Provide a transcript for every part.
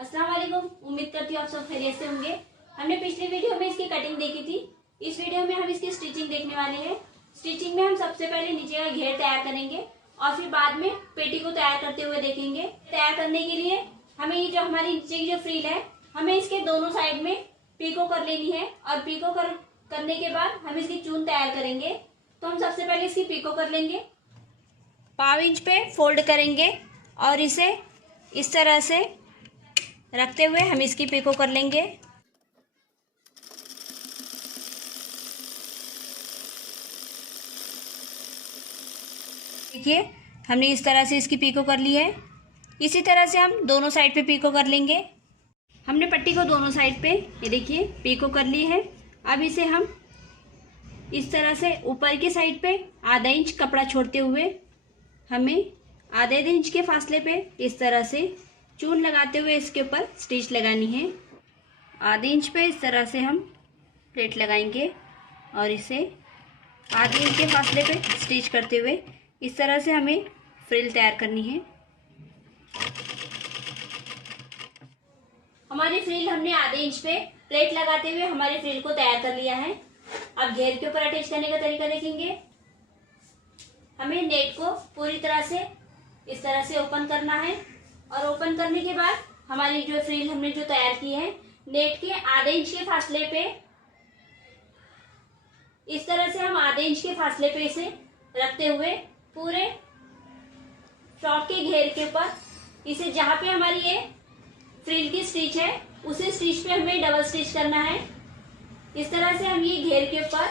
अस्सलाम वालेकुम। उम्मीद करती हूँ आप सब खैरियत से होंगे। हमने पिछली वीडियो में इसकी कटिंग देखी थी। इस वीडियो में हम इसकी स्टिचिंग देखने वाले हैं। स्टिचिंग में हम सबसे पहले नीचे का घेर तैयार करेंगे और फिर बाद में पेटी को तैयार करते हुए देखेंगे। तैयार करने के लिए हमें ये जो हमारी नीचे की जो फ्रिल है, हमें इसके दोनों साइड में पीको कर लेनी है और पीको करने के बाद हम इसकी चून तैयार करेंगे। तो हम सबसे पहले इसकी पीको कर लेंगे, 1/2 इंच पे फोल्ड करेंगे और इसे इस तरह से रखते हुए हम इसकी पीको कर लेंगे। देखिए हमने इस तरह से इसकी पीको कर ली है। इसी तरह से हम दोनों साइड पे पीको कर लेंगे। हमने पट्टी को दोनों साइड पे ये देखिए पीको कर ली है। अब इसे हम इस तरह से ऊपर की साइड पे ½ इंच कपड़ा छोड़ते हुए हमें ½ इंच के फासले पे इस तरह से चून लगाते हुए इसके ऊपर स्टिच लगानी है। ½ इंच पे इस तरह से हम प्लेट लगाएंगे और इसे ½ इंच के फासले पे स्टिच करते हुए इस तरह से हमें फ्रिल तैयार करनी है। हमारी फ्रिल हमने ½ इंच पे प्लेट लगाते हुए हमारी फ्रिल को तैयार कर लिया है। अब घेर के ऊपर अटैच करने का तरीका देखेंगे। हमें नेट को पूरी तरह से इस तरह से ओपन करना है और ओपन करने के बाद हमारी जो फ्रिल हमने जो तैयार की है, नेट के ½ इंच के फासले पे इस तरह से हम ½ इंच के फासले पे इसे रखते हुए पूरे फ्रॉक के घेर के ऊपर इसे जहां पे हमारी ये फ्रिल की स्टिच है उसी स्टिच पे हमें डबल स्टिच करना है। इस तरह से हम ये घेर के ऊपर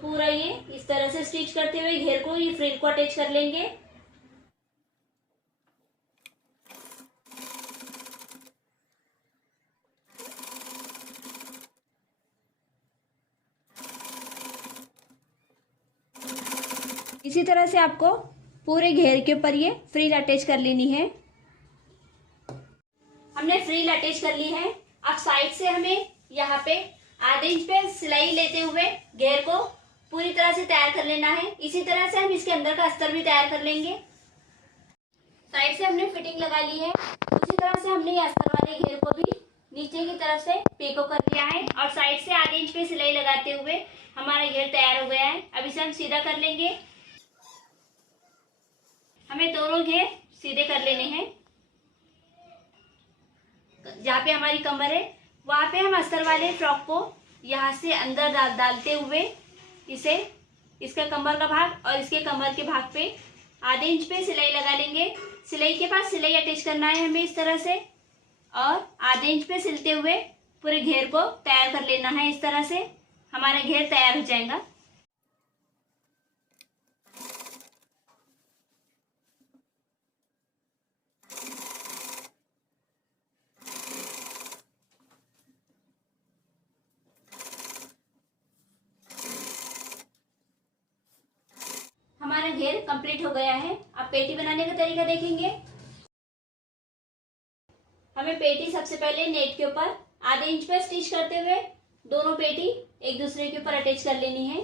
पूरा ये इस तरह से स्टिच करते हुए घेर को ये फ्रिल को अटैच कर लेंगे। इसी तरह से आपको पूरे घेर के ऊपर ये फ्रिल अटैच कर लेनी है। हमने फ्रिल अटैच कर ली है। अब साइड से हमें यहाँ पे ½ इंच पे सिलाई लेते हुए घेर को पूरी तरह से तैयार कर लेना है। इसी तरह से हम इसके अंदर का अस्तर भी तैयार कर लेंगे। साइड से हमने फिटिंग लगा ली है। उसी तरह से हमने ये अस्तर वाले घेर को भी नीचे की तरफ से पीको कर लिया है और साइड से ½ इंच पे सिलाई लगाते हुए हमारा घेर तैयार हो गया है। अब इसे हम सीधा कर लेंगे। हमें दोनों घेर सीधे कर लेने हैं। जहाँ पे हमारी कमर है वहां पे हम अस्तर वाले फ्रॉक को यहाँ से अंदर डालते हुए इसे इसका कमर का भाग और इसके कमर के भाग पे ½ इंच पे सिलाई लगा लेंगे। सिलाई के पास सिलाई अटैच करना है हमें इस तरह से और ½ इंच पे सिलते हुए पूरे घेर को तैयार कर लेना है। इस तरह से हमारा घेर तैयार हो जाएगा। हमारा घेर कंप्लीट हो गया है। अब पेटी बनाने का तरीका देखेंगे। हमें पेटी सबसे पहले नेट के ऊपर ½ इंच पे स्टिच करते हुए दोनों पेटी एक दूसरे के ऊपर अटैच कर लेनी है।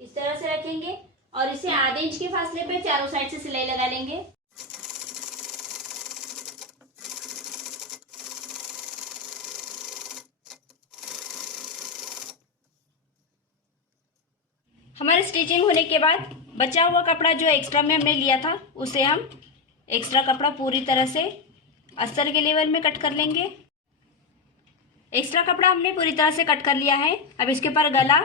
इस तरह से रखेंगे और इसे ½ इंच के फासले पे चारों साइड से सिलाई लगा लेंगे। हमारे स्टिचिंग होने के बाद बचा हुआ कपड़ा जो एक्स्ट्रा में हमने लिया था उसे हम एक्स्ट्रा कपड़ा पूरी तरह से अस्तर के लेवल में कट कर लेंगे। एक्स्ट्रा कपड़ा हमने पूरी तरह से कट कर लिया है। अब इसके ऊपर गला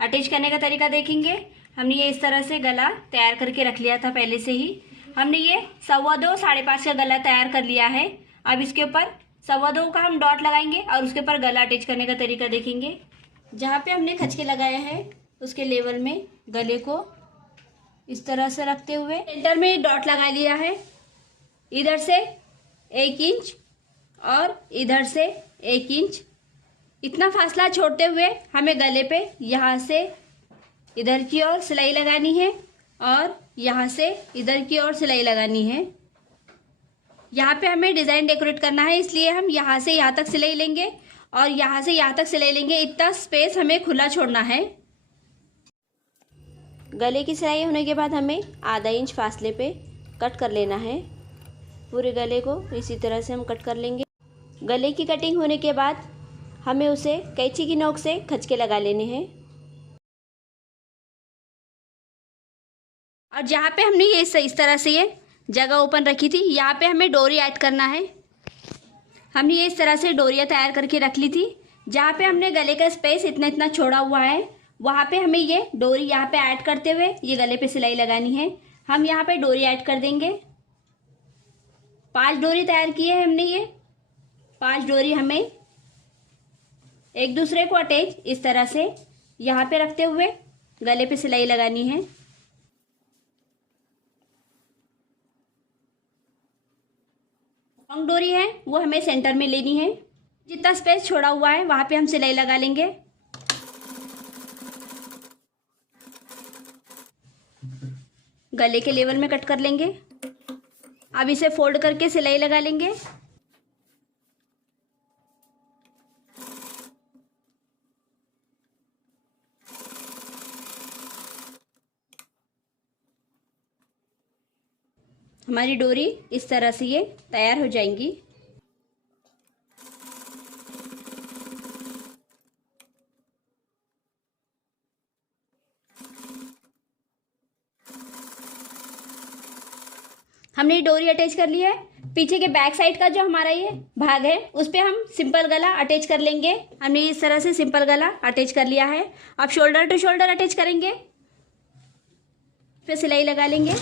अटैच करने का तरीका देखेंगे। हमने ये इस तरह से गला तैयार करके रख लिया था पहले से ही। हमने ये 2.25 5.5 का गला तैयार कर लिया है। अब इसके ऊपर 2.25 का हम डॉट लगाएंगे और उसके ऊपर गला अटैच करने का तरीका देखेंगे। जहाँ पे हमने खच के लगाया है उसके लेवल में गले को इस तरह से रखते हुए सेंटर में डॉट लगा लिया है। इधर से 1 इंच और इधर से 1 इंच इतना फासला छोड़ते हुए हमें गले पे यहाँ से इधर की ओर सिलाई लगानी है और यहाँ से इधर की ओर सिलाई लगानी है। यहाँ पे हमें डिज़ाइन डेकोरेट करना है, इसलिए हम यहाँ से यहाँ तक सिलाई लेंगे और यहाँ से यहाँ तक सिलाई लेंगे। इतना स्पेस हमें खुला छोड़ना है। गले की सिलाई होने के बाद हमें ½ इंच फासले पे कट कर लेना है। पूरे गले को इसी तरह से हम कट कर लेंगे। गले की कटिंग होने के बाद हमें उसे कैंची की नोक से खच के लगा लेने हैं। और जहाँ पे हमने ये इस तरह से ये जगह ओपन रखी थी, यहाँ पे हमें डोरी ऐड करना है। हमने ये इस तरह से डोरियाँ तैयार करके रख ली थी। जहाँ पे हमने गले का स्पेस इतना इतना छोड़ा हुआ है, वहाँ पे हमें ये डोरी यहाँ पे ऐड करते हुए ये गले पे सिलाई लगानी है। हम यहाँ पे डोरी ऐड कर देंगे। 5 डोरी तैयार की है हमने। ये 5 डोरी हमें एक दूसरे को अटैच इस तरह से यहाँ पे रखते हुए गले पे सिलाई लगानी है। लॉन्ग डोरी है वो हमें सेंटर में लेनी है। जितना स्पेस छोड़ा हुआ है वहाँ पे हम सिलाई लगा लेंगे। गले के लेवल में कट कर लेंगे। अब इसे फोल्ड करके सिलाई लगा लेंगे। हमारी डोरी इस तरह से ये तैयार हो जाएंगी। हमने डोरी अटैच कर ली है। पीछे के बैक साइड का जो हमारा ये भाग है उस पे हम सिंपल गला अटैच कर लेंगे। हमने इस तरह से सिंपल गला अटैच कर लिया है। अब शोल्डर टू शोल्डर अटैच करेंगे, फिर सिलाई लगा लेंगे।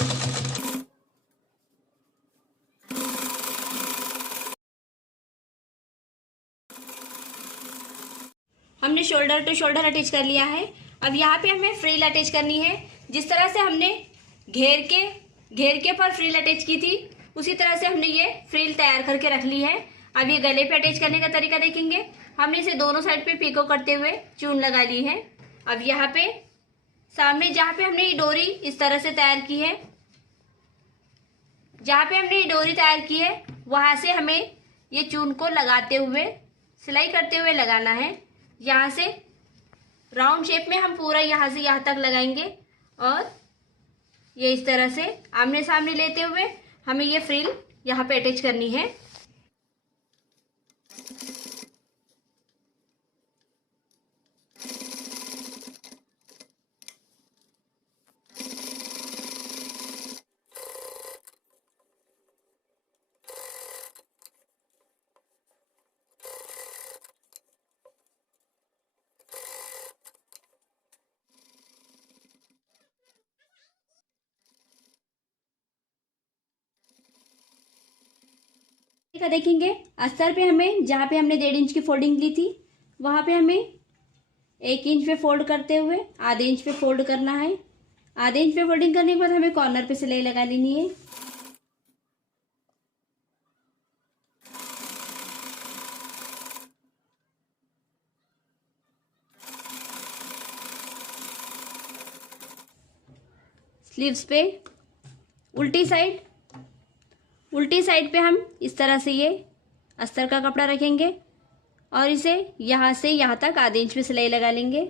हमने शोल्डर टू शोल्डर अटैच कर लिया है। अब यहाँ पे हमें फ्रिल अटैच करनी है। जिस तरह से हमने घेर के पर फ्रिल अटैच की थी, उसी तरह से हमने ये फ्रिल तैयार करके रख ली है। अब ये गले पे अटैच करने का तरीका देखेंगे। हमने इसे दोनों साइड पे पीको करते हुए चून लगा ली है। अब यहाँ पे सामने जहाँ पे हमने ये डोरी इस तरह से तैयार की है, जहाँ पे हमने ये डोरी तैयार की है वहां से हमें ये चून को लगाते हुए सिलाई करते हुए लगाना है। यहाँ से राउंड शेप में हम पूरा यहाँ से यहाँ तक लगाएंगे और ये इस तरह से आमने सामने लेते हुए हमें ये फ्रिल यहाँ पे अटैच करनी है। का देखेंगे अस्तर पे हमें जहाँ पे हमने 1.5 इंच की फोल्डिंग ली थी वहाँ पे हमें 1 इंच पे फोल्ड करते हुए आधे इंच पे फोल्ड करना है। आधे इंच पे फोल्डिंग करने के बाद हमें कॉर्नर पे सिलाई लगा लेनी है। स्लीव्स पे उल्टी साइड पे हम इस तरह से ये अस्तर का कपड़ा रखेंगे और इसे यहाँ से यहाँ तक आधे इंच पे सिलाई लगा लेंगे।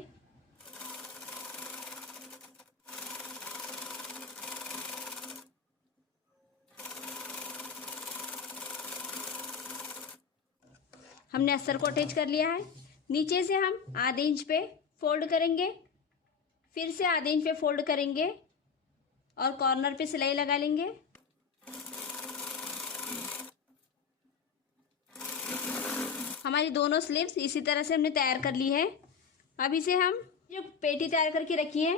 हमने अस्तर को अटैच कर लिया है। नीचे से हम आधे इंच पे फोल्ड करेंगे, फिर से आधे इंच पे फोल्ड करेंगे और कॉर्नर पे सिलाई लगा लेंगे। हमारी दोनों स्लीव्स इसी तरह से हमने तैयार कर ली है। अब इसे हम जो पेटी तैयार करके रखी है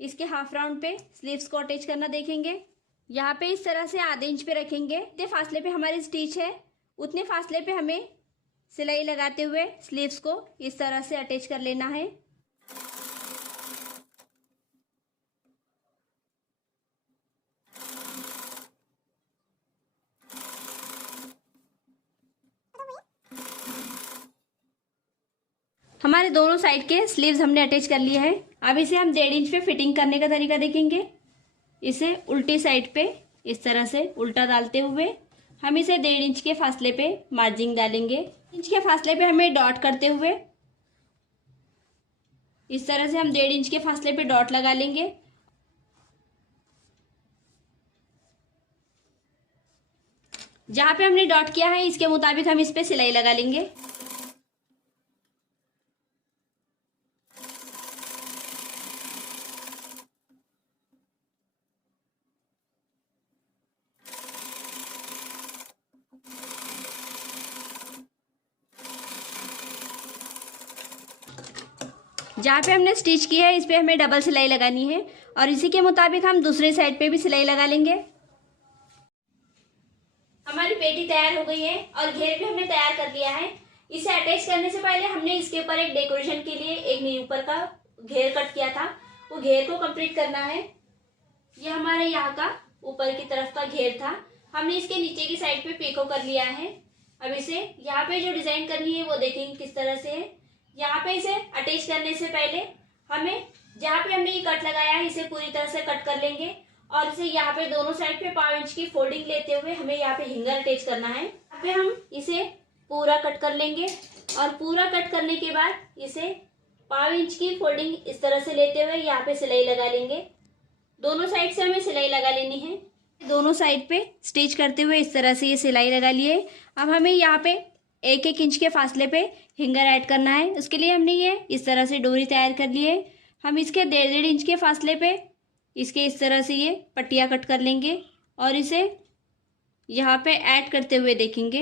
इसके हाफ राउंड पे स्लीव्स को अटैच करना देखेंगे। यहाँ पे इस तरह से आधे इंच पे रखेंगे। जितने फासले पे हमारी स्टिच है उतने फासले पे हमें सिलाई लगाते हुए स्लीव्स को इस तरह से अटैच कर लेना है। हमारे दोनों साइड के स्लीव्स हमने अटैच कर लिए हैं। अब इसे हम 1.5 इंच पे फिटिंग करने का तरीका देखेंगे। इसे उल्टी साइड पे इस तरह से उल्टा डालते हुए हम इसे 1.5 इंच के फासले पे मार्जिंग डालेंगे। इंच के फासले पे हमें डॉट करते हुए इस तरह से हम 1.5 इंच के फासले पे डॉट लगा लेंगे। जहाँ पे हमने डॉट किया है इसके मुताबिक हम इस पे सिलाई लगा लेंगे। जहाँ पे हमने स्टिच किया है इस पे हमें डबल सिलाई लगानी है और इसी के मुताबिक हम दूसरी साइड पे भी सिलाई लगा लेंगे। हमारी पेटी तैयार हो गई है और घेर भी हमने तैयार कर लिया है। इसे अटैच करने से पहले हमने इसके ऊपर एक डेकोरेशन के लिए एक ऊपर का घेर कट किया था, वो घेर को कंप्लीट करना है। ये हमारे यहाँ का ऊपर की तरफ का घेर था, हमने इसके नीचे की साइड पे पीको कर लिया है। अब इसे यहाँ पे जो डिजाइन करनी है वो देखेंगे किस तरह से है। यहाँ पे इसे अटैच करने से पहले हमें जहाँ पे हमने ये कट लगाया है इसे पूरी तरह से कट कर लेंगे और इसे यहाँ पे दोनों साइड पे 5 इंच की फोल्डिंग लेते हुए हमें यहाँ पे हिंगर अटैच करना है। यहाँ पे हम इसे पूरा कट कर लेंगे और पूरा कट करने के बाद इसे 5 इंच की फोल्डिंग इस तरह से लेते हुए यहाँ पे सिलाई लगा लेंगे। दोनों साइड से हमें सिलाई लगा लेनी है। दोनों साइड पे स्टिच करते हुए इस तरह से ये सिलाई लगा लिए। अब हमें यहाँ पे 1-1 इंच के फासले पे हिंगर ऐड करना है। उसके लिए हमने ये इस तरह से डोरी तैयार कर ली है। हम इसके 1.5 इंच के फासले पे इसके इस तरह से ये पट्टियाँ कट कर लेंगे और इसे यहाँ पे ऐड करते हुए देखेंगे।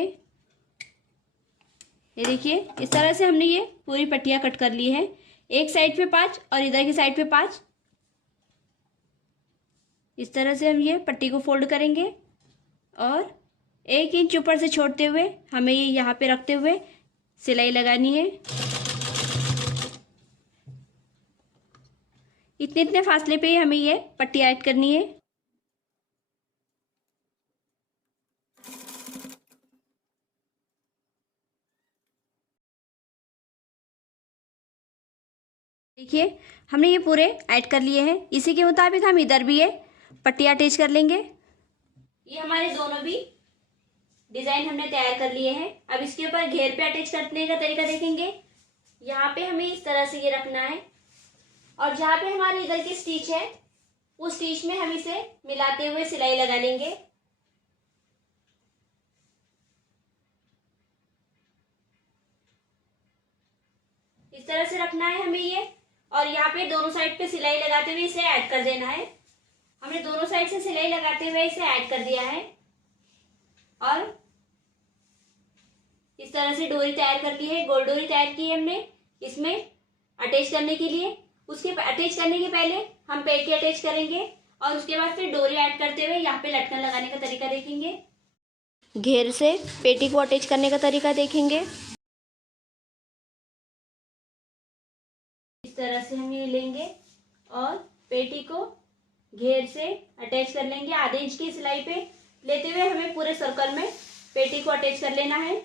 ये देखिए इस तरह से हमने ये पूरी पट्टियाँ कट कर ली है। एक साइड पे 5 और इधर की साइड पे 5। इस तरह से हम ये पट्टी को फोल्ड करेंगे और 1 इंच ऊपर से छोड़ते हुए हमें ये यहाँ पे रखते हुए सिलाई लगानी है। इतने फासले पे ही हमें ये पट्टी ऐड करनी है। देखिए हमने ये पूरे ऐड कर लिए हैं। इसी के मुताबिक हम इधर भी ये पट्टी अटैच कर लेंगे। ये हमारे दोनों भी डिजाइन हमने तैयार कर लिए हैं। अब इसके ऊपर घेर पे अटैच करने का तरीका देखेंगे। यहाँ पे हमें इस तरह से ये रखना है और जहाँ पे हमारे इधर की स्टिच है उस स्टिच में हम इसे मिलाते हुए सिलाई लगा लेंगे। इस तरह से रखना है हमें ये और यहाँ पे दोनों साइड पे सिलाई लगाते हुए इसे ऐड कर देना है। हमने दोनों साइड से सिलाई लगाते हुए इसे ऐड कर दिया है और इस तरह से डोरी तैयार कर ली है। गोल डोरी तैयार की है हमने इसमें अटैच करने के लिए। उसके अटैच करने के पहले हम पेटी अटैच करेंगे और उसके बाद फिर डोरी ऐड करते हुए यहाँ पे लटकन लगाने का तरीका देखेंगे। घेर से पेटी को अटैच करने का तरीका देखेंगे। इस तरह से हम ये लेंगे और पेटी को घेर से अटैच कर लेंगे। आधे इंच की सिलाई पे लेते हुए हमें पूरे सर्कल में पेटी को अटैच कर लेना है।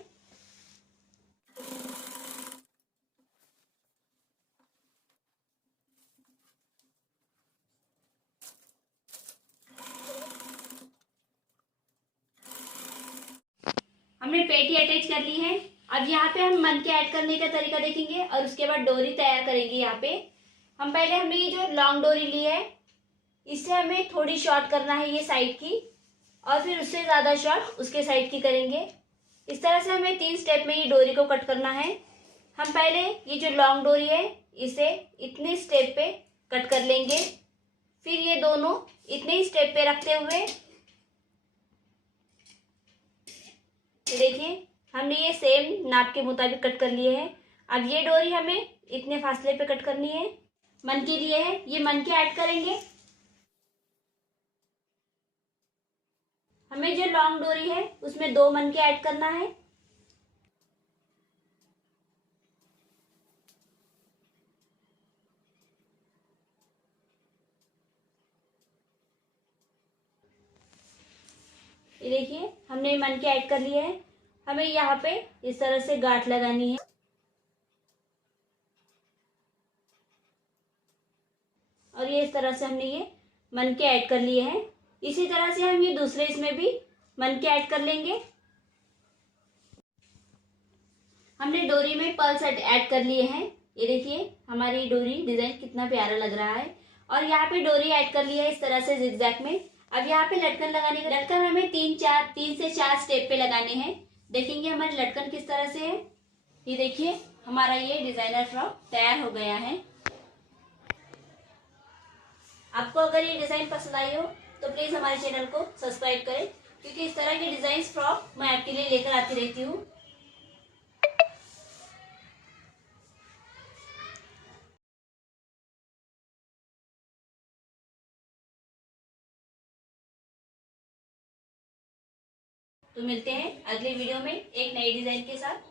हमने पेटी अटैच कर ली है। अब यहाँ पे हम मन के ऐड करने का तरीका देखेंगे और उसके बाद डोरी तैयार करेंगे। यहाँ पे हम पहले हमने ये जो लॉन्ग डोरी ली है इससे हमें थोड़ी शॉर्ट करना है ये साइड की और फिर उससे ज़्यादा शॉर्ट उसके साइड की करेंगे। इस तरह से हमें 3 स्टेप में ये डोरी को कट करना है। हम पहले ये जो लॉन्ग डोरी है इसे इतने स्टेप पे कट कर लेंगे, फिर ये दोनों इतने ही स्टेप पे रखते हुए देखिए हमने ये सेम नाप के मुताबिक कट कर लिए हैं। अब ये डोरी हमें इतने फासले पे कट करनी है। मन के लिए है, ये मन के ऐड करेंगे। हमें जो लॉन्ग डोरी है उसमें 2 मन के ऐड करना है। ये देखिए हमने मन के ऐड कर लिए हैं। हमें यहाँ पे इस तरह से गांठ लगानी है और ये इस तरह से हमने ये मन के ऐड कर लिए हैं। इसी तरह से हम ये दूसरे इसमें भी मन के ऐड कर लेंगे। हमने डोरी में पर्ल्स ऐड कर लिए हैं। ये देखिए हमारी डोरी डिजाइन कितना प्यारा लग रहा है और यहाँ पे डोरी ऐड कर ली है इस तरह से जिगजैग में। अब यहाँ पे लटकन लगाने का, लटकन हमें 3 से 4 स्टेप पे लगाने हैं। देखेंगे हमारे लटकन किस तरह से है। ये देखिए हमारा ये डिजाइनर फ्रॉक तैयार हो गया है। आपको अगर ये डिजाइन पसंद आई हो तो प्लीज हमारे चैनल को सब्सक्राइब करें, क्योंकि इस तरह के डिजाइन फ्रॉक मैं आपके लिए लेकर आती रहती हूँ। तो मिलते हैं अगले वीडियो में एक नई डिजाइन के साथ।